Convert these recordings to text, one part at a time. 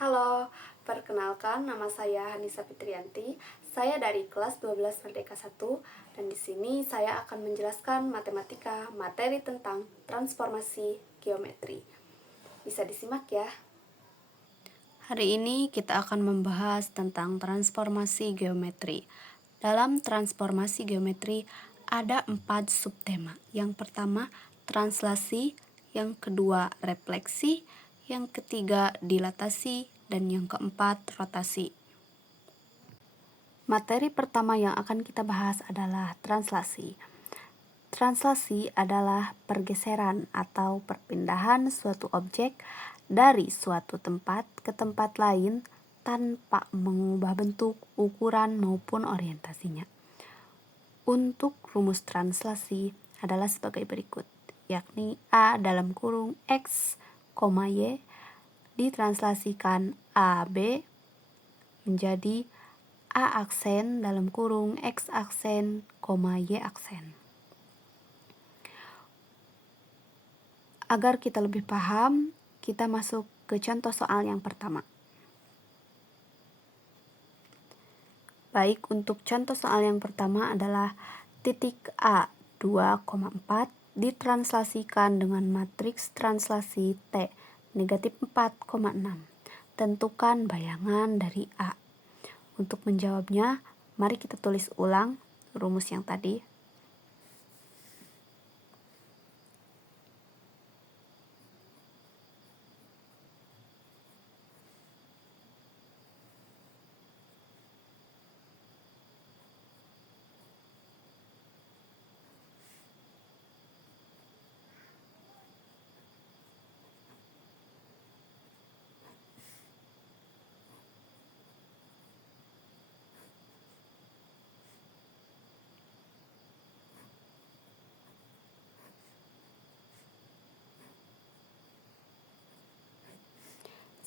Halo, perkenalkan nama saya Hanisa Fitrianti. Saya dari kelas 12 Merdeka 1 dan di sini saya akan menjelaskan matematika, materi tentang transformasi geometri. Bisa disimak ya. Hari ini kita akan membahas tentang transformasi geometri. Dalam transformasi geometri ada 4 subtema. Yang pertama, translasi, yang kedua, refleksi, yang ketiga, dilatasi, dan yang keempat, rotasi. Materi pertama yang akan kita bahas adalah translasi. Translasi adalah pergeseran atau perpindahan suatu objek dari suatu tempat ke tempat lain tanpa mengubah bentuk, ukuran, maupun orientasinya. Untuk rumus translasi adalah sebagai berikut, yakni A dalam kurung X, Y ditranslasikan AB menjadi A aksen dalam kurung X aksen, Y aksen. Agar kita lebih paham, kita masuk ke contoh soal yang pertama. Baik, untuk contoh soal yang pertama adalah titik A 2,4 ditranslasikan dengan matriks translasi T negatif 4,6. Tentukan bayangan dari A. Untuk menjawabnya, mari kita tulis ulang rumus yang tadi.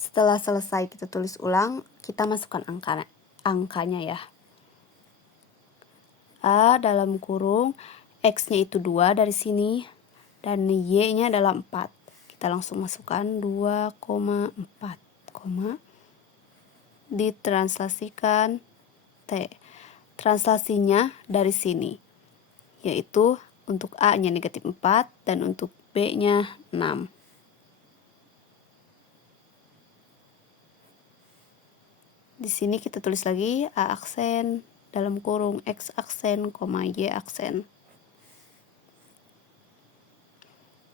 Setelah selesai kita tulis ulang, kita masukkan angkanya ya. A dalam kurung, X-nya itu 2 dari sini, dan Y-nya adalah 4. Kita langsung masukkan 2,4, ditranslasikan T. Translasinya dari sini, yaitu untuk A-nya negatif 4 dan untuk B-nya 6. Di sini kita tulis lagi A aksen dalam kurung X aksen, Y aksen.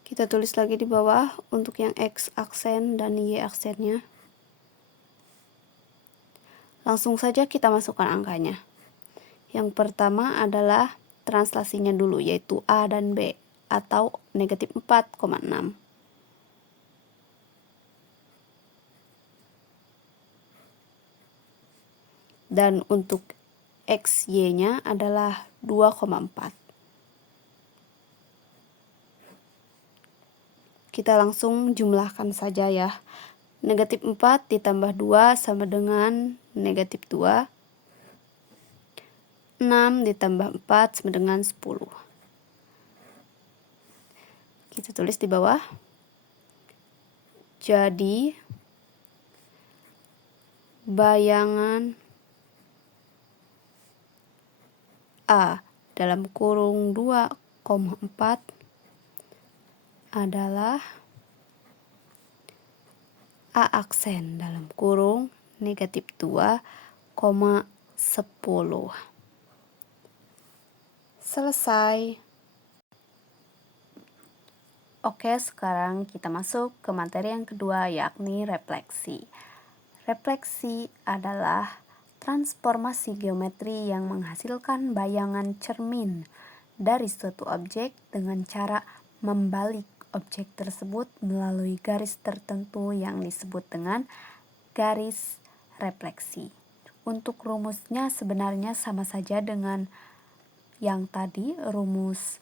Kita tulis lagi di bawah untuk yang X aksen dan Y aksennya. Langsung saja kita masukkan angkanya. Yang pertama adalah translasinya dulu, yaitu A dan B, atau negatif 4,6. Dan untuk XY-nya adalah 2,4. Kita langsung jumlahkan saja ya. Negatif 4 ditambah 2 sama dengan negatif 2. 6 ditambah 4 sama dengan 10. Kita tulis di bawah. Jadi, bayangan A dalam kurung 2,4 adalah A aksen dalam kurung negatif 2,10. Selesai. Oke, sekarang kita masuk ke materi yang kedua, yakni refleksi. Refleksi adalah transformasi geometri yang menghasilkan bayangan cermin dari suatu objek dengan cara membalik objek tersebut melalui garis tertentu yang disebut dengan garis refleksi. Untuk rumusnya sebenarnya sama saja dengan yang tadi, rumus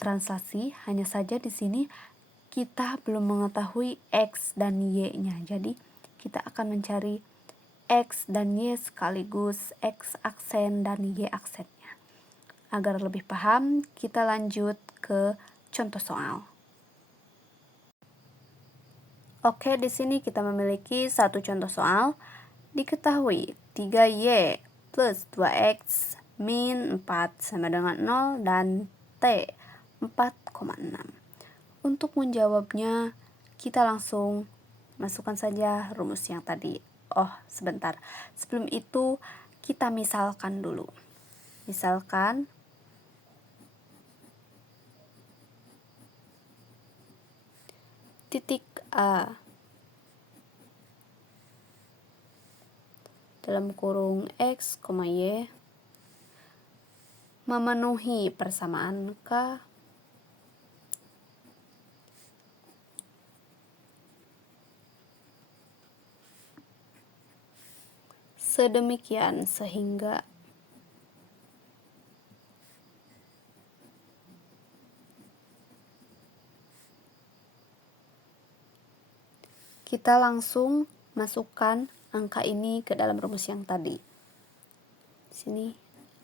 translasi, hanya saja di sini kita belum mengetahui X dan Y-nya. Jadi kita akan mencari X dan Y sekaligus X aksen dan Y aksennya. Agar lebih paham, kita lanjut ke contoh soal. Oke, di sini kita memiliki satu contoh soal. Diketahui 3y plus 2x min 4 sama dengan 0 dan t 4,6. Untuk menjawabnya, kita langsung masukkan saja rumus yang tadi. Oh, sebentar. Sebelum itu, kita misalkan dulu. Misalkan titik A dalam kurung x, y memenuhi persamaan K sedemikian sehingga kita langsung masukkan angka ini ke dalam rumus yang tadi. Di sini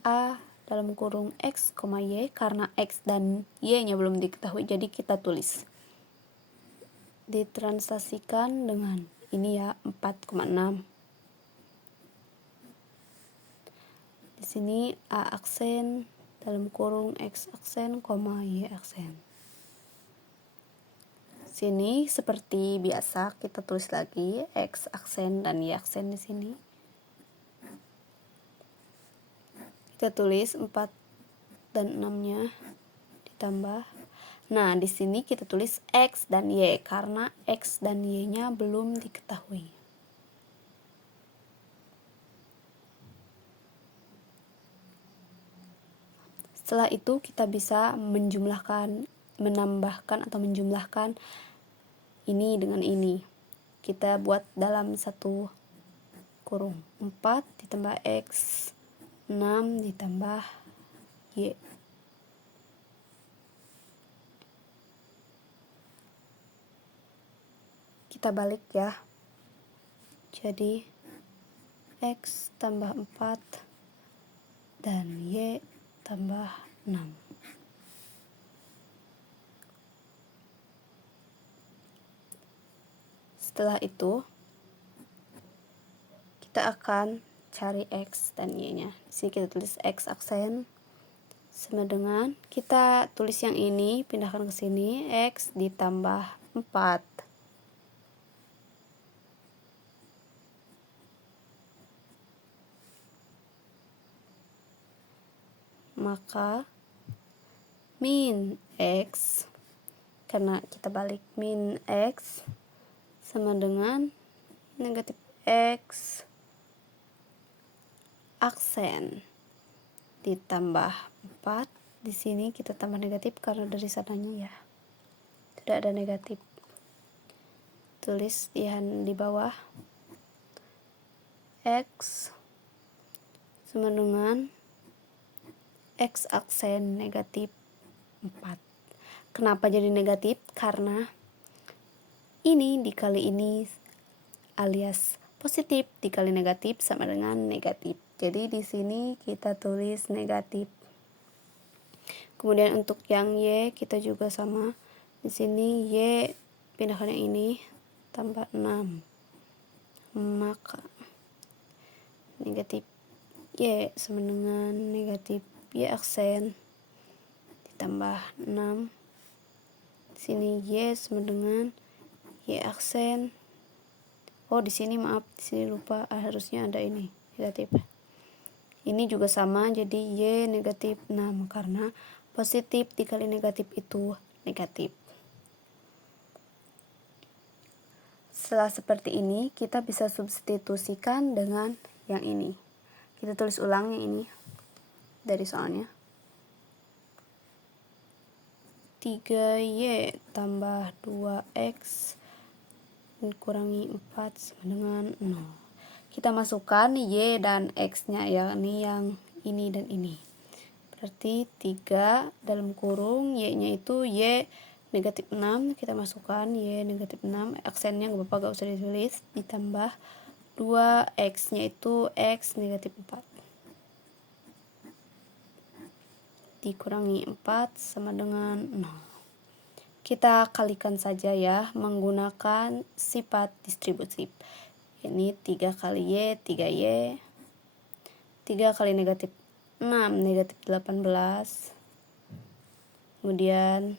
A dalam kurung x, y, karena x dan y-nya belum diketahui, jadi kita tulis. Ditranslasikan dengan ini ya, 4,6. Di sini A aksen dalam kurung x aksen, y aksen. Sini seperti biasa kita tulis lagi x aksen dan y aksen di sini. Kita tulis 4 dan 6-nya ditambah. Nah, di sini kita tulis x dan y karena x dan y-nya belum diketahui. Setelah itu kita bisa menambahkan atau menjumlahkan ini dengan ini. Kita buat dalam satu kurung. 4 ditambah x, 6 ditambah y. Kita balik ya. Jadi x tambah 4 dan y tambah 6. Setelah itu kita akan cari x dan y-nya. Di sini kita tulis x aksen sama dengan, kita tulis yang ini, pindahkan ke sini, x ditambah 4. Maka min x, karena kita balik, min x sama dengan negatif x aksen ditambah 4. Di sini kita tambah negatif karena dari sananya ya tidak ada negatif. Tulis di bawah x sama dengan x aksen negatif 4. Kenapa jadi negatif? Karena ini dikali ini alias positif dikali negatif sama dengan negatif. Jadi di sini kita tulis negatif. Kemudian untuk yang y kita juga sama. Di sini y pindahkan yang ini tambah 6. Maka negatif y sama dengan negatif y aksen ditambah 6. Di sini y sama dengan y aksen. Oh, di sini maaf, di sini lupa, harusnya ada ini negatif. Ini juga sama, jadi y negatif 6 karena positif dikali negatif itu negatif. Setelah seperti ini, kita bisa substitusikan dengan yang ini. Kita tulis ulang yang ini dari soalnya. 3y tambah 2x kurangi 4 sama dengan 0. Kita masukkan y dan x-nya, yakni yang ini dan ini. Berarti 3 dalam kurung y-nya itu y negatif 6, kita masukkan y negatif 6, aksennya gak usah ditulis, ditambah 2 x-nya itu x negatif 4 dikurangi 4 sama dengan 0. Kita kalikan saja ya menggunakan sifat distributif. Ini 3 kali Y, 3Y, 3 kali negatif 6, negatif 18. Kemudian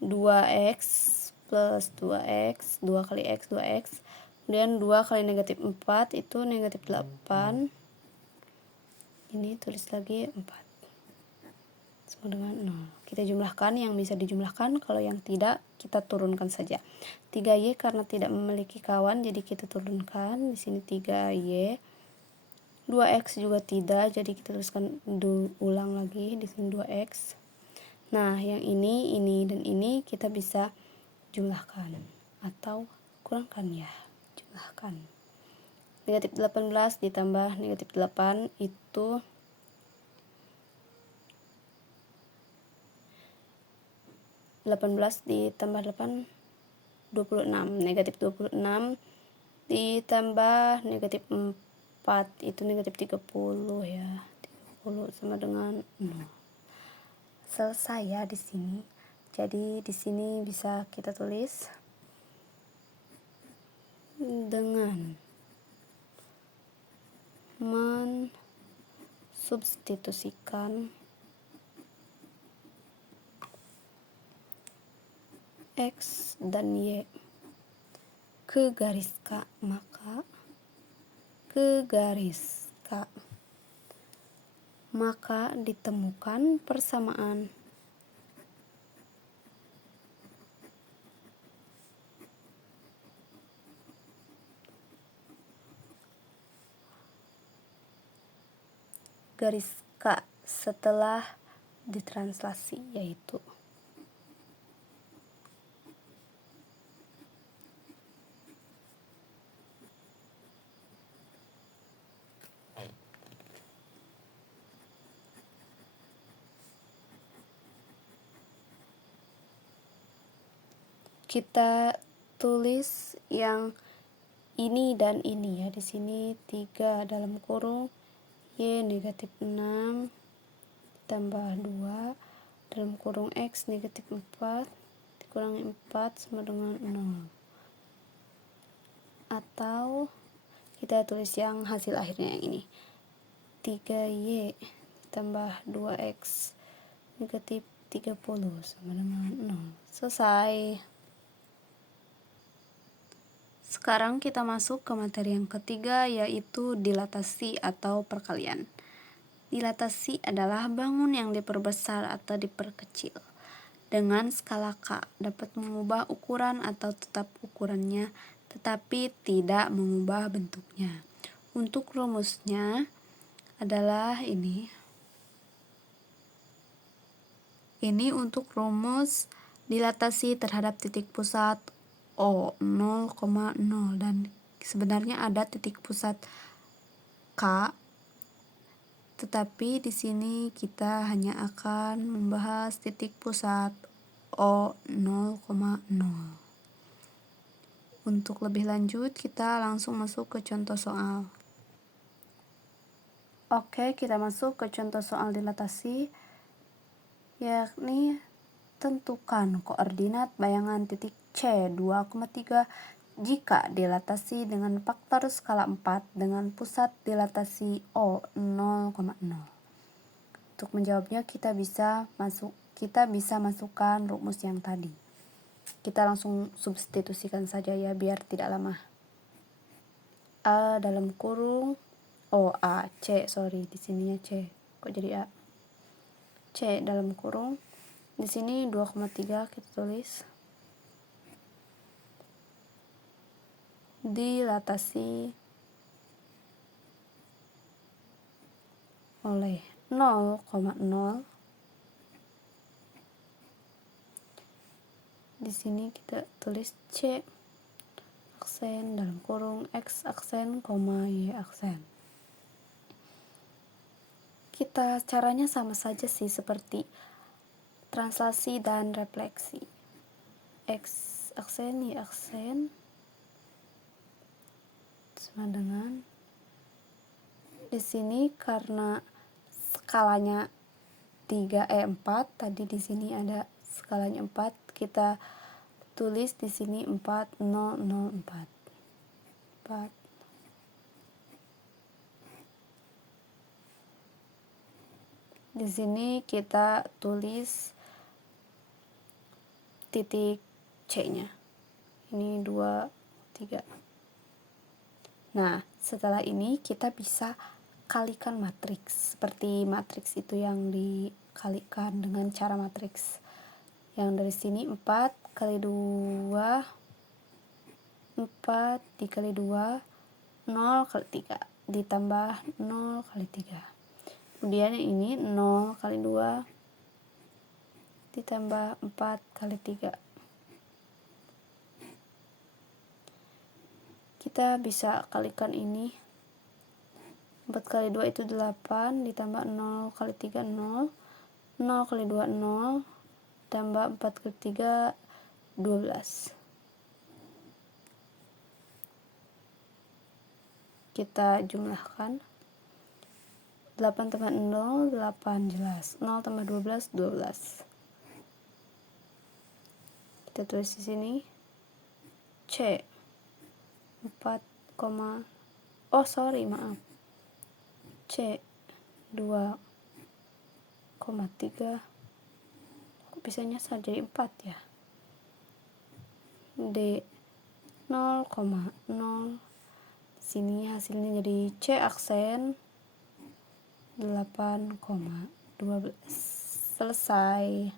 2X plus 2X, 2 kali X, 2X. Kemudian 2 kali negatif 4 itu negatif 8. Ini tulis lagi 4. Sama dengan 0. Kita jumlahkan yang bisa dijumlahkan, kalau yang tidak kita turunkan saja. 3Y karena tidak memiliki kawan jadi kita turunkan. Di sini 3Y. 2X juga tidak, jadi kita tuliskan ulang lagi di sini 2X. Nah, yang ini, dan ini kita bisa jumlahkan atau kurangkan ya. Jumlahkan. Negatif 18 ditambah negatif 8 itu 18 ditambah 8 26. Negatif 26 ditambah negatif 4 itu negatif 30 ya. 30 sama dengan 0. Selesai ya di sini. Jadi di sini bisa kita tulis dengan mensubstitusikan X dan Y ke garis K, maka ditemukan persamaan garis K setelah ditranslasi, yaitu kita tulis yang ini dan ini ya. Di sini 3 dalam kurung Y negatif 6 tambah 2 dalam kurung X negatif 4 dikurangi 4 sama dengan 0. Atau kita tulis yang hasil akhirnya yang ini. 3Y tambah 2X negatif 30 sama dengan 0. Selesai. Sekarang kita masuk ke materi yang ketiga, yaitu dilatasi atau perkalian. Dilatasi adalah bangun yang diperbesar atau diperkecil. Dengan skala K dapat mengubah ukuran atau tetap ukurannya, tetapi tidak mengubah bentuknya. Untuk rumusnya adalah ini. Ini untuk rumus dilatasi terhadap titik pusat O 0,0, dan sebenarnya ada titik pusat K, tetapi di sini kita hanya akan membahas titik pusat O 0,0. Untuk lebih lanjut kita langsung masuk ke contoh soal. Oke, kita masuk ke contoh soal dilatasi, yakni tentukan koordinat bayangan titik C 2,3 jika dilatasi dengan faktor skala 4 dengan pusat dilatasi O 0,0. Untuk menjawabnya kita bisa masukkan rumus yang tadi. Kita langsung substitusikan saja ya biar tidak lama. A dalam kurung di sininya C. Kok jadi A? C dalam kurung. Di sini 2,3 kita tulis. Dilatasi oleh 0,0. Di sini kita tulis C aksen dalam kurung X aksen, Y aksen. Caranya sama saja sih seperti translasi dan refleksi. X aksen, Y aksen sama dengan di sini karena skalanya 4 tadi di sini ada skalanya 4, kita tulis di sini 4, 0, 0, 4. 4. Di sini kita tulis titik C-nya. Ini 2, 3. Nah, setelah ini kita bisa kalikan matriks. Seperti matriks itu yang dikalikan dengan cara matriks. Yang dari sini 4 kali 2, 4 dikali 2, 0 kali 3. Ditambah 0 kali 3. Kemudian ini 0 kali 2 ditambah 4 kali 3. Kita bisa kalikan ini. 4 kali 2 itu 8, ditambah 0 kali 3, 0. 0 kali 2, 0. Tambah 4 kali 3, 12. Kita jumlahkan. 8 tambah 0, 8 jelas. 0 tambah 12, 12. Kita tulis di sini C 4, C 2,3. Kok bisa nyasar jadi 4 ya? D 0,0. Sini hasilnya jadi C aksen 8,12. Selesai.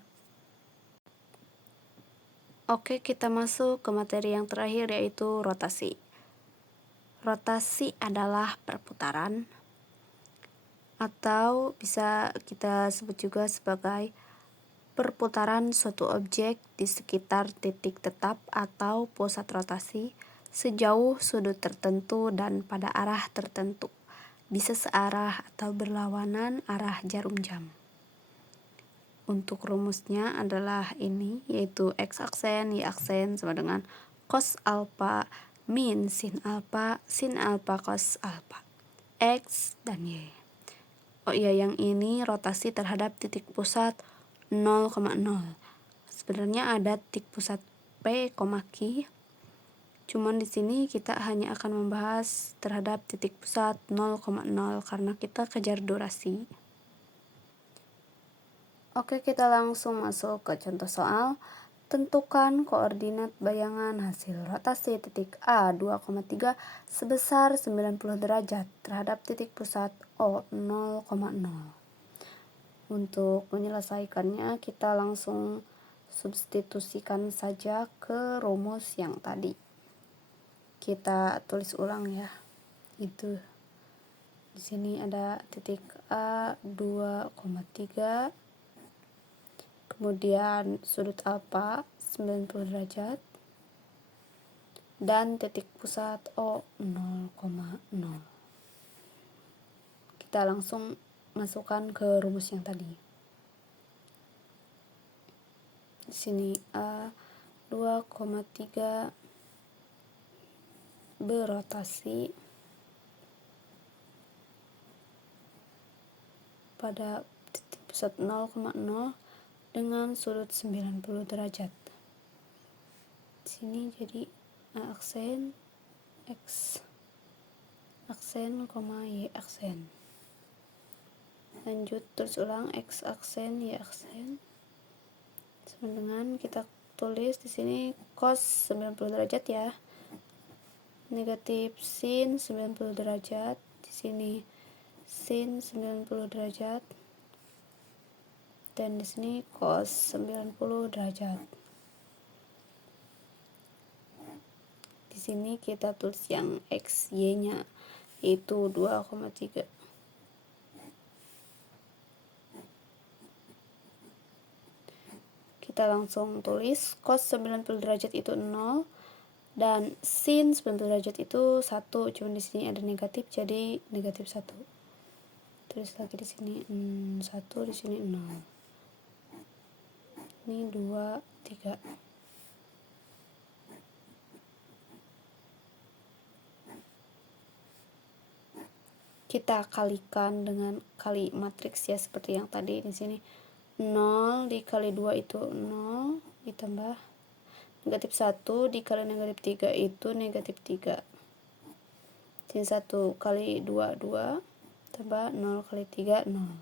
Oke, kita masuk ke materi yang terakhir, yaitu rotasi. Rotasi adalah perputaran, atau bisa kita sebut juga sebagai perputaran suatu objek di sekitar titik tetap atau pusat rotasi sejauh sudut tertentu dan pada arah tertentu, bisa searah atau berlawanan arah jarum jam. Untuk rumusnya adalah ini, yaitu X aksen, Y aksen sama dengan cos alpha min sin alpha cos alpha, X dan Y. Oh iya, yang ini rotasi terhadap titik pusat 0,0. Sebenarnya ada titik pusat P, Q. Cuman di sini kita hanya akan membahas terhadap titik pusat 0,0 karena kita kejar durasi. Oke, kita langsung masuk ke contoh soal. Tentukan koordinat bayangan hasil rotasi titik A 2,3 sebesar 90 derajat terhadap titik pusat O 0,0. Untuk menyelesaikannya, kita langsung substitusikan saja ke rumus yang tadi. Kita tulis ulang ya. Itu di sini ada titik A 2,3. Kemudian sudut alfa 90 derajat dan titik pusat O 0,0. Kita langsung masukkan ke rumus yang tadi. Di sini A 2,3 berotasi pada titik pusat 0,0 dengan sudut 90 derajat. Di sini jadi A aksen, X aksen, Y aksen. Lanjut terus ulang X aksen, Y aksen. Sama dengan kita tulis di sini cos 90 derajat ya. Negatif sin 90 derajat. Di sini sin 90 derajat. Dan di sini cos 90 derajat. Di sini kita tulis yang X, Y-nya yaitu 2,3. Kita langsung tulis cos 90 derajat itu 0 dan sin 90 derajat itu 1. Cuma di sini ada negatif jadi negatif 1. Tulis lagi di sini 1, di sini 0. Ini 2, 3. Kita kalikan dengan kali matriks ya, seperti yang tadi di sini 0 dikali 2 itu 0, ditambah negatif 1 dikali negatif 3 itu negatif 3. Sin 1 kali 2, 2, tambah 0 kali 3, 0.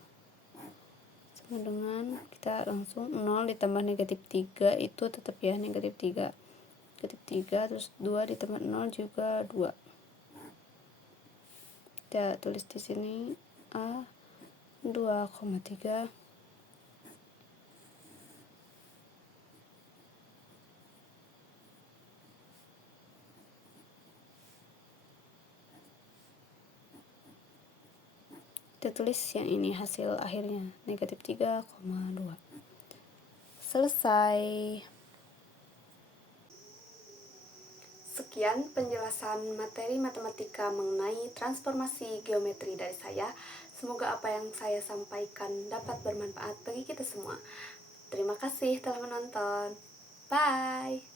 Sama dengan kita langsung 0 ditambah negatif 3 itu tetap ya negatif 3. Negatif 3 terus 2 ditambah 0 juga 2. Kita tulis di sini A 2,3. Kita tulis yang ini hasil akhirnya negatif 3,2. Selesai. Sekian penjelasan materi matematika mengenai transformasi geometri dari saya. Semoga apa yang saya sampaikan dapat bermanfaat bagi kita semua. Terima kasih telah menonton. Bye.